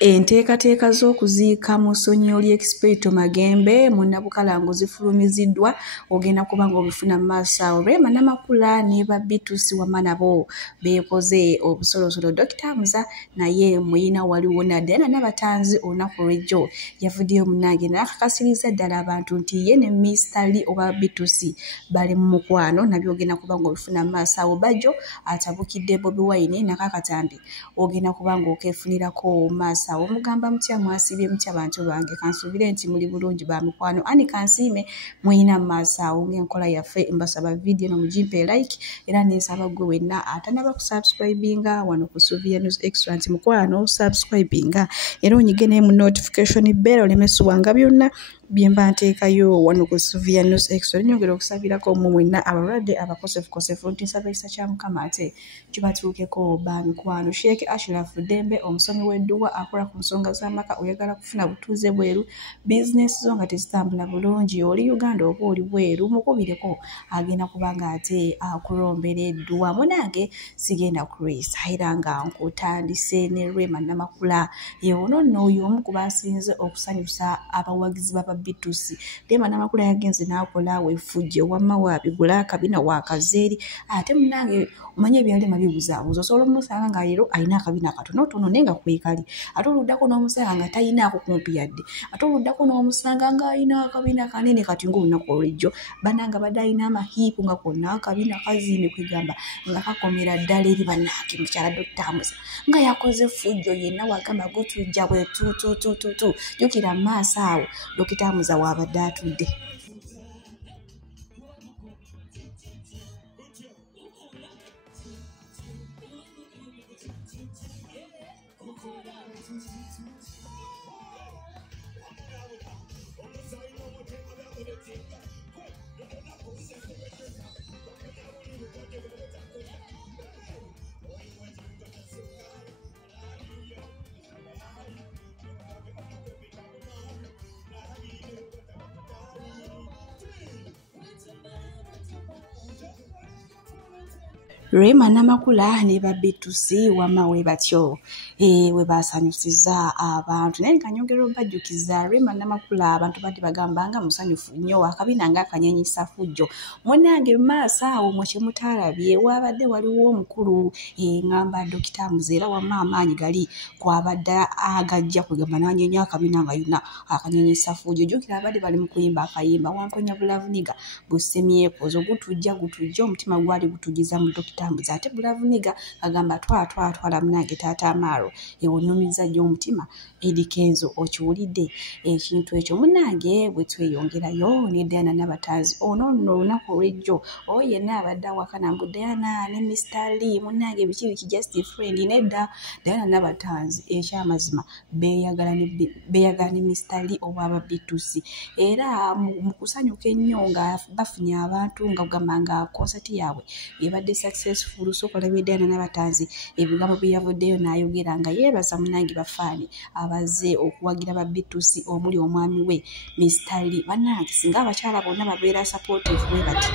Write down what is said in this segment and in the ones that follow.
Enteekateeka z'okuziika Mussonyioli Expedito Magembe mu Nnabukalango zifulumiziddwa ogenda kuba ng'obifuna mu maaso awo. Rema Namakula ne Beatrice Wamma nabo beekoze obusolosolo. Dr. Musa naye muyina waliwo Diana Nabatanzi olunaku lw'ejjo yavuddeyo munnange n'akakasiriza ddala abantu nti ye ne Mr. oba Beatrice bali mu mukwano, nabyo ogenda kuba ng'obifuna mu maaso awo. Bajjo atabukidde Bobi Wine n'Akatambi ogenda kuba ng'okeefunirako maaso awo. Mugamba mutya, mwasibye mutya bantu bange, kansuubire nti muli bulungi ba mikwano. Ani Kansiime muyina maaso awo ng'enkola yaffe. Mbasaba video no mugimpe like era n'ensaba gwe wenna atanaba kusubscribinga wano ku Sylvia News Extra nti mukwano subscribinga era onyige ne mu notification bell olemesubwanga byonna byemba nteekayo wano ku Sylvia News Extra. Nyongera okusabirako mu mwenna abalwadde abakosefu nti nsaba ekisa kya Mukama ate kibatuukeko ba mikwano. Sheikh Ashraf Dembe omusomi w'edduwa akola ku nsonga z'amaka, oyagala kufuna butuuze bweru, bizinesi zo nga tezitambula bulungi, oli Uganda oba oli bweru, mukubireko agenda kubanga ate akulombera edduwa. Munange sigenda kulwisa era nga nkutandise ne Rema Namakula ono nno y'omu ku basinze okusanyusa abawagizi ba Beatrice. Rema Namakula yagenze n'akola wefujje wamma wabigula akabina wakazeeri ate munange omanye ebyalema bibuzaabuza. Osobola omusanga nga leero alina akabina katonotono naye nga kwekali, ate oluddako n'omusanga nga talinaako kumpi yadde, ate oluddako n'omusanga nga alina akabina kanene kati ng'olunaku olw'ejjo bananga badde alina amahiipu nga konna akabina kazimbe kwegamba nga kakomera ddala eri bannange. Mukyala Dr. Musa nga yakoze fujjo yenna wagamba gutujja bwe tututututu. Jjukira maaso awo Dr. Musa wabadde atudde. Rema Namakula ne Beatrice Wamma we batyo we basanyusiza abantu. Naye kanyongera obajjukiza Rema Namakula abantu badde bagambanga musanyufu nnyo akabina nga akanyenyisa fujjo. Munange maaso awo mu kimutalabye wabadde waliwo omukulu ngamba Dr. Muzeera Wamma amaanyi gali kwabadde agajja kwegamba n'anyenya akabina nga yonna akanyenyisa fujjo. Jjukira abadde bali mu kuyimba akayimba Wankonya Bulavuniga busemyeko zo gutujja omutima gwali gutugiza mu Dr. Musa ate Bulavuniga agamba twala munange taata Amaro ewonumiza gyo omutima Eddie Kenzo okiwulidde ekintu ekyo. Munange bwe tweyongerayo ne Diana Nabatanzi ono nno olunaku olw'ejjo yenna abadde awakana mbu Diana ne Mr. Lee munange biki just friend nedda. Diana Nabatanzi ekyamazima beeyagala ne Mr. Lee oba Beatrice era mu kusanyuka ennyo nga bafunye abantu nga kugamba nga concert yaabwe ebadde successful. Sokolabye Diana Nabatanzi ebigambo bye yavuddeyo n'ayogera nga yeebaza munange bafaani abaze okuwagira ba Beatrice omuli omwami we Mr. Lee. Bannange singa abakyala bonna babeera supportive bwe bati.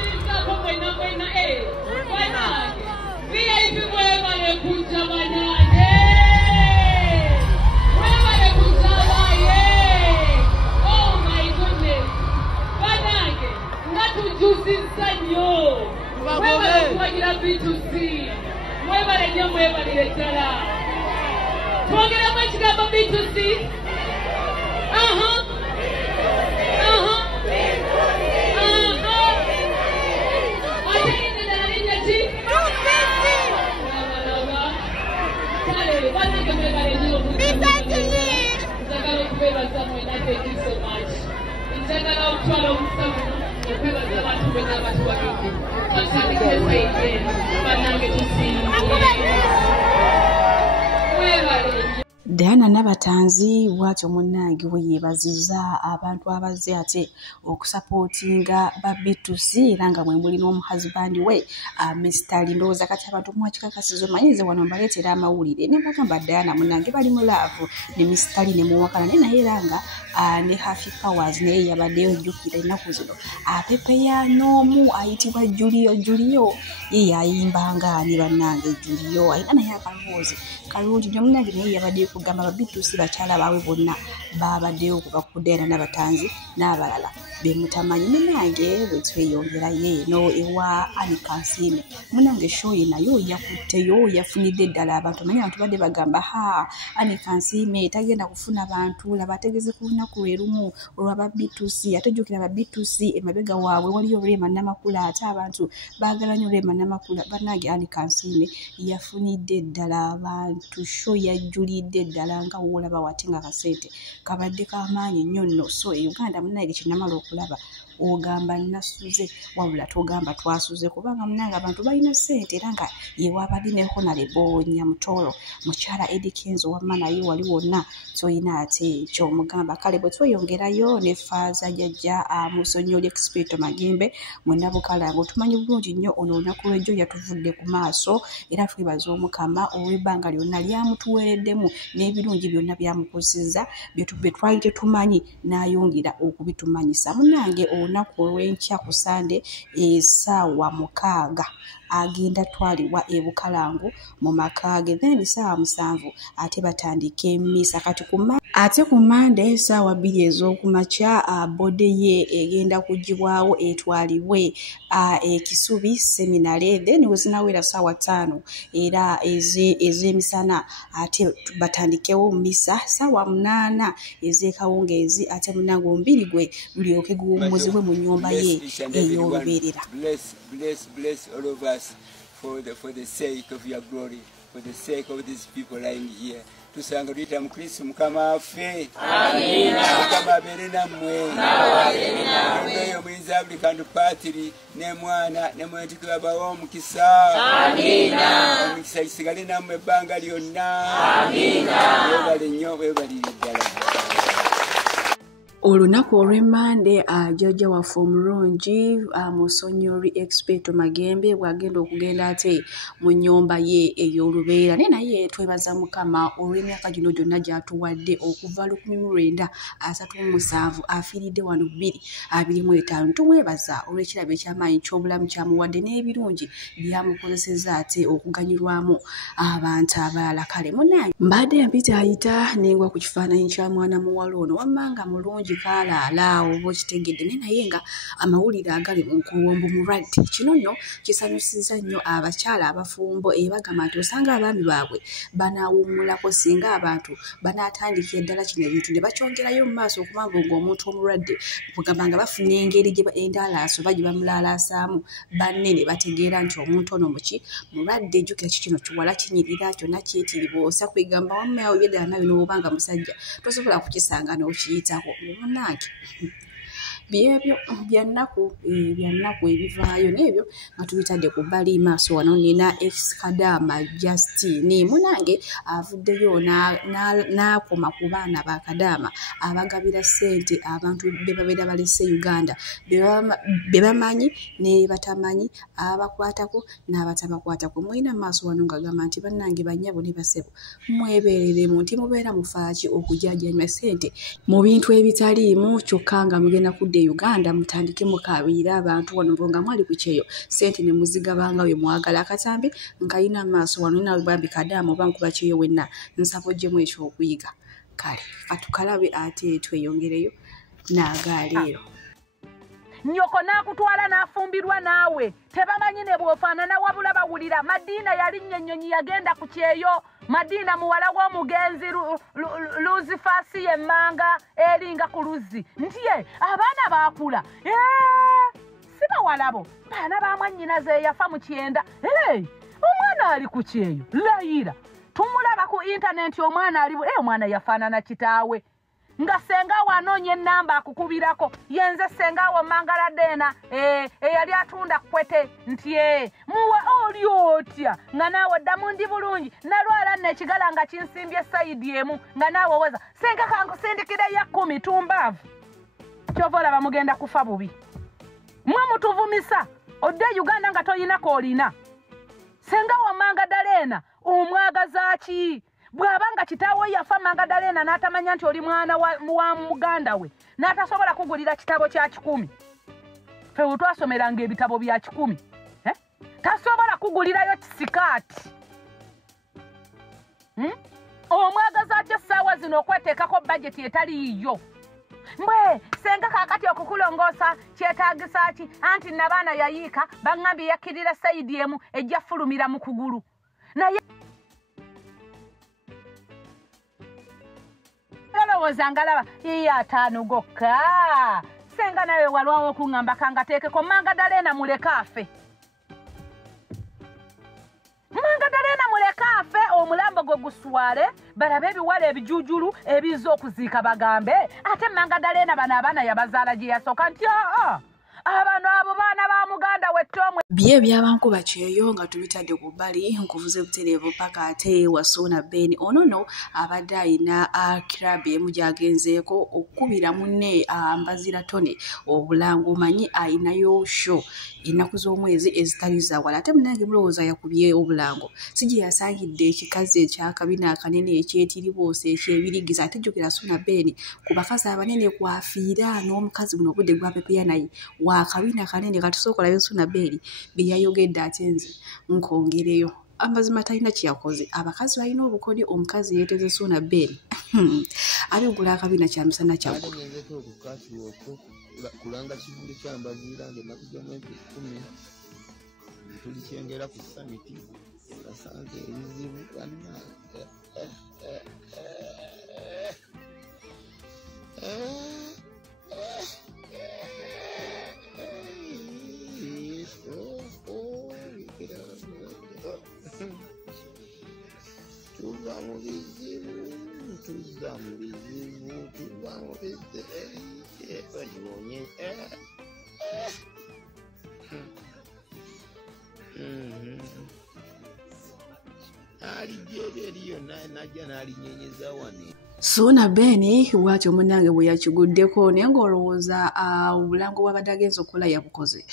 Diana Nabatanzi bw'atyo munnange we yeebazizza abantu abazze ate okusapootinga ba Beatrice era nga mwe muli n'omuhazibandi we Mr. Lee. Ndowooza kati abantu mwakikakasiza omanyize wano mbaleetera amawulire ne bagamba Diana munnange bali mu laavu ne Mr. Lee ne muwakana naye era nga ne Happy Powers naye yabaddeyo ejjukira ennaku zino apepeya n'omu ayitibwa Julio ye yayimbanga ne bannange Julio ayina naye akalowoozi kalungi nnyo munnange naye yabaddeyo tugamba babitusi bakyala bawe bonna babaddeyo okuva ku Diana Nabatanzi n'abalala bemutamanyi. Munange bwe tweyongerayo eno ewa Annie Kansiime, munange show ye nayo yakutteyo, yafunidde ddala abantu. Manyi abantu badde bagamba Annie Kansiime tagenda kufuna bantu, laba ategeze ku lunaku lwe lumu olw'ababitusi. Atejjukira ababitusi emabega waabwe waliyo Rema Namakula, ate abantu baagala nnyo Rema Namakula. Bannange Annie Kansiime yafunidde ddala abantu, show yajjulidde ddala nga woolaba wate nga kasente kabadde k'amaanyi nnyo nno. So Uganda munnange kinamala okulaba ogamba nasuze wabula togamba twasuze, kubanga munange abantu balina ssente era nga yewabadde ne Honorable Nyamutolo mukyala Eddie Kenzo wamma naye wali wonna toyina ate kyomugamba. Kale bwe tweyongerayo ne faaza jjajja Musonyioli Expert Magembe mu Nnabukalango, tumanyi bulungi nnyo ono olunaku lw'ejjo yatuvudde ku maaso era twebaza Omukama olw'ebbanga lyonna lyamutuweereddemu n'ebirungi byonna byamukozesezza bye twali tetumanyi n'ayongera okubitumanyisa. Munange olunaku olw'enkya ku Sande essaawa 6 agenda twalibwa e Bukalango mu makaage, then essaawa 7 ate batandika emmisa. Kati ku Mande essaawa 2 ez'okumakya bode ye egenda kugibwawo etwalibwe Kisubi seminary, then we zinawera ssaawa 5 era ez'emisana ate batandikewo misa ssaawa 8 ez'ekawungeezi, ate munange omumbiri gwe gulyoke guwummuzibwe mu nnyumba ye ey'olubeerera. Bless all of us for the sake of your glory, for the sake of these people lying here. Tusanga tuita Mukristo Mukama waffe. Amina. Mukama abeere nammwe. Eyo muyinza buli kantu patiri ne mwana ne mwetiki babawo omukisa. Amina. Omukisa kisigale nammwe ebbanga lyonna. Amina. Weebale nnyo, weebalire ddala. Olunaku olw'Emmande jjajja waffe omulungi Musonyioli Expert Magembe bw'agenda okugenda ate mu nnyumba ye ey'olubeera. Naye twebaza Mukama olw'emyaka gino gyonna gy'atuwadde okuva 1937 afiiridde wano 2025. Tumwebaza olw'ekirabo eky'amaanyi ky'obulamu kyamuwadde n'ebirungi byamukozesezza ate okuganyulwamu abantu abalala. Kale munnange mbadde mpita ayita nengwa ku kifaananyi kya mwana muwala ono wammanga mulungi kalaala oba okitegedde naye nga amawulire agali mu nkuwombo mulwadde. Kino nno kisanyusizza nnyo abakyala abafumbo bagamba nti osanga abaami baabwe banaawummulako singa abantu banaatandikira ddala kino ebintu ne bakyongerayo mu maaso okubanga ng'omuntu omulwadde kugamba nga bafuna engeri gye endaalaaso oba gye bamulaalaasaamu banne ne bategeera nti omuntu ono muki mulwadde. Ejjukira kikino kiwala kinyirira kyonna kyetiriba osa kwegamba wamma yawe yeddala nawe n'obanga musajja tosobola kukisanga n'okiyitako. Munange byebyo byannaku ebivaayo n'ebyo nga tubitadde ku bbali maaso wano. Nina ex-Kadaama Justine munange avuddeyo n'akoma ku baana ba Kadaama abagabira ssente abantu be babeera balese Uganda be bamanyi ne batamanyi, abakwatako n'abatabakwatako. Mulina maaso wano ng'agamba nti bannange bannyabo ne basebo mwebeereremu nti mubeera mufaaki okujaajanywa ssente mu bintu ebitaliimu kyokka nga mugenda kudde Uganda mutandike mukaabirira abantu wano nga mwali ku kyeyo ssente ne muzigabanga we mwagala. Akatambi nkayina maaso wano nawe bambi Kadaama oba nkuba kyeyo wenna nsabojjemu ekyokuyiga. Kale katukalabe ate tweyongereyo n'agaaleero. Nyoko n'akutwala n'afumbirwa naawe tebamanyi ne bw'ofaanana wabula bawulira. Madiina yali nnyonnyonyi yagenda ku kyeyo. Madiina muwala w'omugenzi Luzifaasi yemmanga eringa ku luzzi nti abaana baakula si bawalabo baana ba mwannyinaze yafa mu kyenda. Omwana ali ku kyeyo layira tumulaba ku intaneti omwana ali omwana yafaanana kitaawe nga sengawo anoonya ennamba akukubirako yenze sengawo Mangaladeena eyali atunda kwete nti muwe oli otya nga naawe ddamu ndi bulungi nalwala nno ekigala nga kinsimbye sayidi emu nga naawe weza senga kankusindikira ya 10 tumbaavu. Kyova olaba mugenda kufa bubi. Mwe mutuvumisa odde Uganda nga toyina koolina. Sengawo Mangaladeena omwagaza ki? Bw'abanga kitaawe yafa Mangaladeena n'atamanya nti oli mwana wa muganda we n'atasobola kugulira kitabo kya 10. Ffe we twasomeranga ebitabo bya 10 tasobola kugulirayo kisikaati. omwagaza ki essaawa zino okweteekako bajeti etaliiyo mbwe senga kaakati okukulongoosa kyetaagisa ki anti nabaana yayiika baŋŋambye yakkirira sayidi emu ejja fulumira mu kugulu naye olowooza ngalaba yiye ataano gokka senga nawe walwawo okuŋŋamba kangateekeko Magdalena muleka afe Magdalena muleka afe omulambo gwe guswale balabe ebiwala ebijuujulu ebiza okuziika bagambe ate Magdalena bano abaana yabazaala gye yasooka nti abano abo baana ba muganda wettomwe bye byabankuba kyeyo nga tubitadde ku bbali nkuvuze butereevu paka ate Wasuna Ben onono abadde ayina club emu gyagenzeeko okukubira munne Mbazira Tone obulango manyi ayinayo show ennaku z'omwezi ezitali zawala ate munange mulowooza yakubye obulango sijye yasangidde ekikazi ekyakabina akanene ekyetiriboose ekyebirigiza ate jjukira Wasuna Ben ku bakazi abanene kwafiira n'omukazi buno obudde gwapepeya naye wakabina kanene katusookola Wasuna Ben byayogedde ate nze nkongereyo amazima talina kyakoze abakazi balina obukodi omukazi yeeteze Wasuna Ben abigula akabina kyamisana kyakko kulanga kivule kya Mbazira ng'ennaku z'omwezi 10 tulikyengera ku samiti basanze ebizibu banna tuva mu bizibu Wasuna Ben bwatyo munange bwe yakiguddeko naye ng'olowooza obulango bw'abadde agenza okukola yabukoze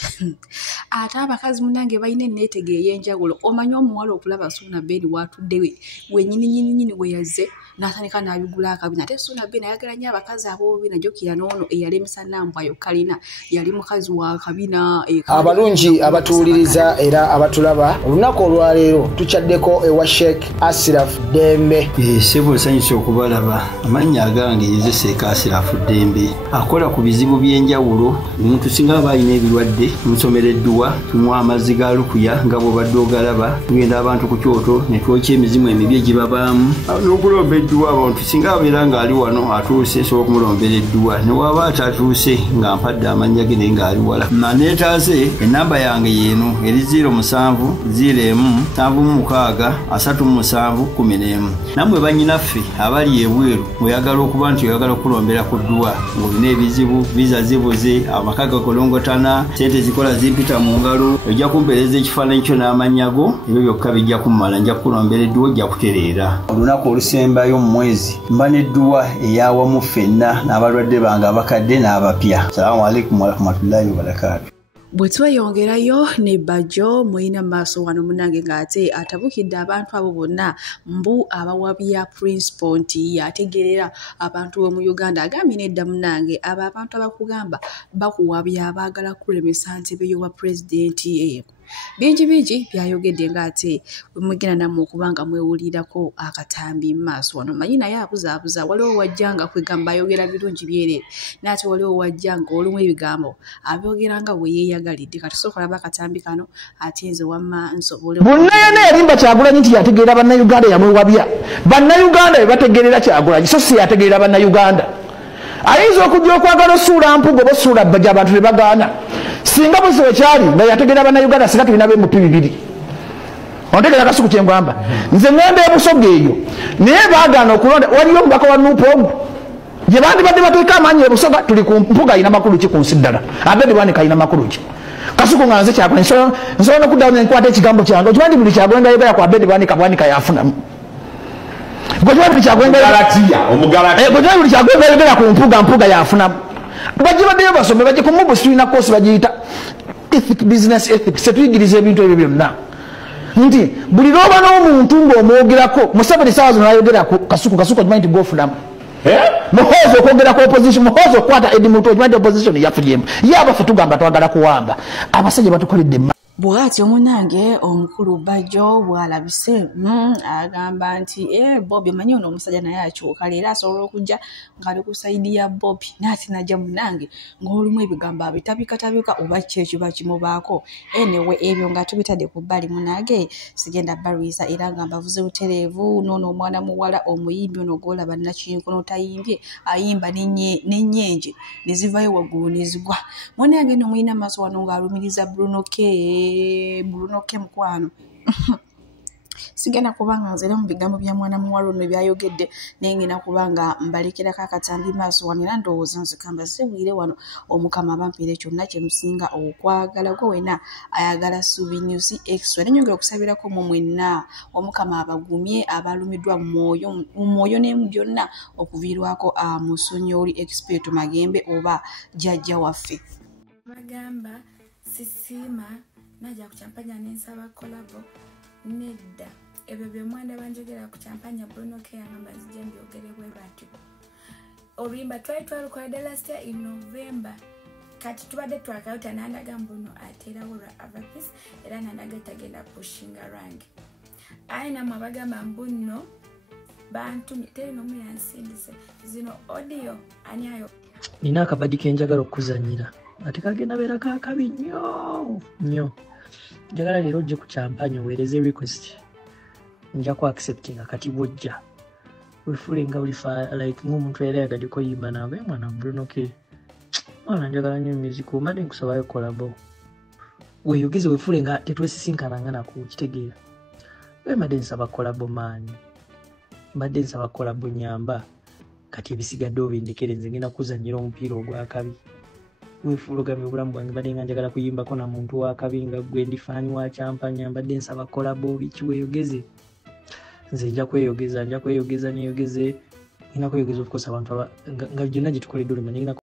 ate abakazi munange balina enneetege ey'enjawulo omanyi omuwala okulaba Wasuna Ben watudde wenyini we yazze n'atandika n'abigula akabina ate Wasuna Ben ayagala nnyo abakazi ab'obubina jjukira n'ono eyalemesa Nambwa yokkalina yali mukazi wa kabina abalungi abatuwuliriza era abatulaba olunaku olwaleero tukyaddeko ewa Sheikh Ashraf Dembe sebo nsanyusa okubalaba amannya agange yeze Sheikh Ashraf Dembe akola ku bizibu by'enjawulo omuntu singa aba alina ebirwadde musomereddwa tumuwa amazzi ga lukuya nga bw'obadde ogalaba tugenda abantu ku kyoto ne twokya emizimu emibi egibabaamu n'okulomba edduwa abantu singa abeera ng'ali wano atuuse sobola okumulombeera edduwa ne waba atatuuse nga mpadde amannya ge naye ng'ali wala neetaaze ennamba yange yeeno eri 07 01 76 37 11 nammwe bannyinaffe abali ebweru oyagala okuba nti oyagala okulombera ku dduwa ng'olina ebizibu viza zibuze amaka gakolongotana sente zikola zimpita mu ngalo ojja kumpeereza ekifaananyi kyo n'amannya go ebyo byokka bijja kummala nja kukulombera edduwa ojja kutereera olunaku olusembayo mu mwezi mba n'edduwa eyawamu ffenna n'abalwadde bange abakadde n'abapya salaamu alaikum warahmatullahi wabarakatu bwe tweyongerayo ne Bajjo muyina maaso wano munange ng'ate atabukidde abantu abo bonna mbu abawabya principal nti yategerera abantu bo mu Uganda agambye nedda munange abo abantu abakugamba bakuwabya abaagala kulemesa ntebe y'obwa pulezidenti bingi byayogedde ng'ate mugenda nammwe okubanga mwewulirako akatambi mu maaso wano manyi naye abuzaabuza waliwo wajjanga kwegamba ayogera birungi byerere n'ate waliwo wajjanga olumu ebigambo abyogera nga bwe yeeyagalidde katusooka laba akatambi kano ate nze wamma nsobole bonna yena yalimba Kyagulanyi nti yategeera bannayuganda yamwewabya bannayuganda be bategeerera Kyagulanyi so si yategeera bannayuganda ayinza okujja okwagala osuula mpugo bosuula bajja abantu ne bagaana singa buzibu ekyali nga yategeera bannayuganda singa tulina b'emp 2 ontegeera kasuku kyengwamba nze ngenda ebusoga eyo naye baagaana okulonda waliyo omubaka wa nuupu ogu gye bandibadde bateeka amaanyi ebusoga tuli ku mpuga alina makulu ki ku nsi ddala Abedi Bwanika alina makulu ki kasuku nga nze Kyagulanyi nsobola n'okuddawo ne nkwata ekigambo kyange okimanyi buli Kyagulanyi ayogera ku Abedi Bwanika yafunamu buli Kyagulanyi ayogera ku mpuga yafunamu bajibaddeyo basome bajje ku mubu tulina koosi bagiyita business ethics setuyigiriza ebintu ebyo byonna nti buli lwoba n'omuntu ng'omwogerako Museveni saawa zino ayogera ku kasuku okimanyi nti gofunamu muhoozi okwogera ku opposition muhoozi okukwata edimutu okimanyi nti opposition yafuyemu ye abaffe tugamba twagala kuwamba abasajja batukoledde Bw'atyo munange omukulu Bajjo bw'alabise agamba nti Bobby manyi ono omusajja naye akyuka leero asobola okujja ng'ali ku sayidi ya Bobby naati najja munange ng'olumu ebigambo abitabikatabika oba kyekiba kimubaako enewe ebyo nga tubitadde ku bbali munange sigenda balwisa era nga mbavuze butereevu noono omwana muwala omuyimbi ono gw'olaba nakinkono tayimbye ayimba n'ennyenje ne zivayo waggulu ne zigwa munange no muyina maaso wano ng'alumiriza Bruno K mukwano sigenda kubanga nzera mu bigambo bya mwana muwala ono byayogedde naye ngenda kubanga mbalekera akatambi maaso wano era ndowooza nzikamba sibwire wano omukama abampiire kyonna kyemusinga okwagala gwe wena ayagala Subi News Extra nenyongera okusabirako mu mwenna omukama abagumye abalumiddwa mu mwoyo ne mu byonna okuviirwako Musonyioli Expert Magembe oba jjajja waffe bagamba sisima naja kuchampanya nensaba kolabo nedda ebyo byomwanda banjogera ku champanya Bruno K ngamba zijja mbyogere bwe batyo oluyimba twalukoledde last year in November kati tubadde twakayota nandaga mbuno aterawo lwa Avapis era nandaga tagenda pushinga rangi aina mwabagamba mbuno bantu teri nomu yansindise zino audio ani ayo nina akabadi kenjagala okuzanyira ate kagenda beera kakabi nnyo njagala leero ojje ku champanya oweereze request nja ku accepting kati bwojja wefuule nga buli like ng'omuntu era yagaddeko yimba nabe mwana Bruno K mwana njagala nnyo music omadde nkusabayo kolabo weeyogeze wefuule nga tetwesisinkananga nako kitegeera wemadde nsaba kolabo maanyi mbadde nsaba kolabo nyamba kati ebisigadde obindekere nze ngenda kuzannyira omupiira ogwakabi weefulugamye obulamu bwange mbadde nga njagala kuyimbako na muntu wakabi nga gwe ndifaanyi wa champanya mbadde nsaba kolabo biki weeyogeze nze nja kweyogeza neyogeze ngenda kweyogeza okukosa abantu nga gyonna gye tukoledde olumanya